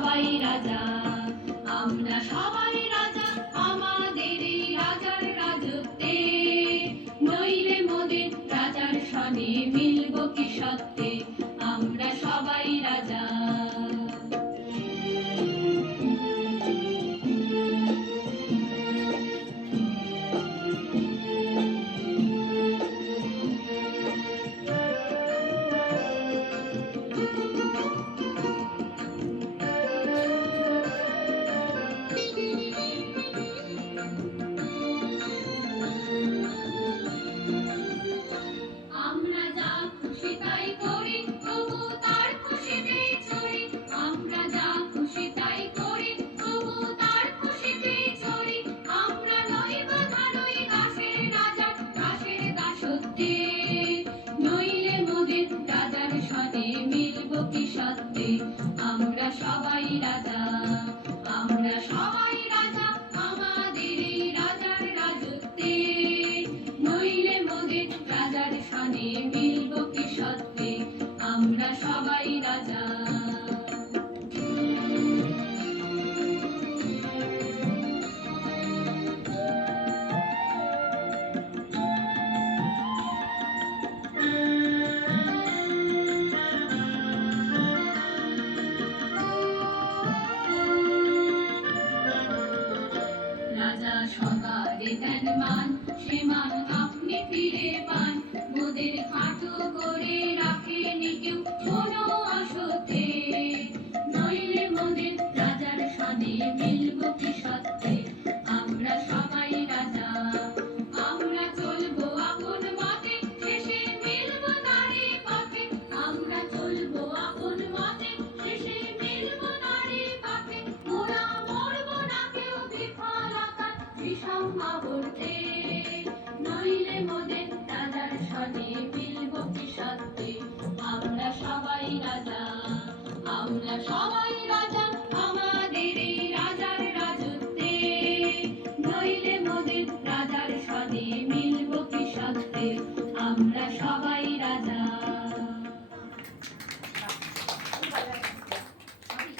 সবাই রাজা, আমরা সবাই রাজা আমাদের এই রাজার রাজত্বে, নইলে মোদের রাজার সনে মিলব কি সত্যে, আমরা সবাই রাজা। আমরা যা খুশি তাই করি, প্রভু তার খুশিতেই চলি, আমরা যা খুশি তাই করি, প্রভু তার খুশিতেই চলি, আমরা নই বাঁধানোই দাসের রাজার দাসের দাসত্বে, নইলে মোদের রাজার সনে মিলব কি সত্যে, আমরা সবাই রাজা, আমরা সবাই রাজা আমাদের এই রাজার রাজত্বে, নইলে মোদের রাজার সনে মিলব কি সত্যে, আমরা সবাই রাজা। রাজা সবারে দেন মান, সে মান আপনি ফিরে পান, মোদের খাটো করে রাখেন কেউ কোনো অসতে, নইলে মোদের রাজার সনে মিলব কি সত্যে, আমরা সবাই রাজা, আমরা চলবো আপন মতে, শেষে মিলব তারই পথে, আমরা চলবো আপন মতে, শেষে মিলব তারই পথে, মোরা মরব না কেউ বিফলতার বিষম আবর্তে, নইলে মোদের রাজার সনে মিলব কি সত্যে, আমরা সবাই রাজা, আমরা সবাই রাজা।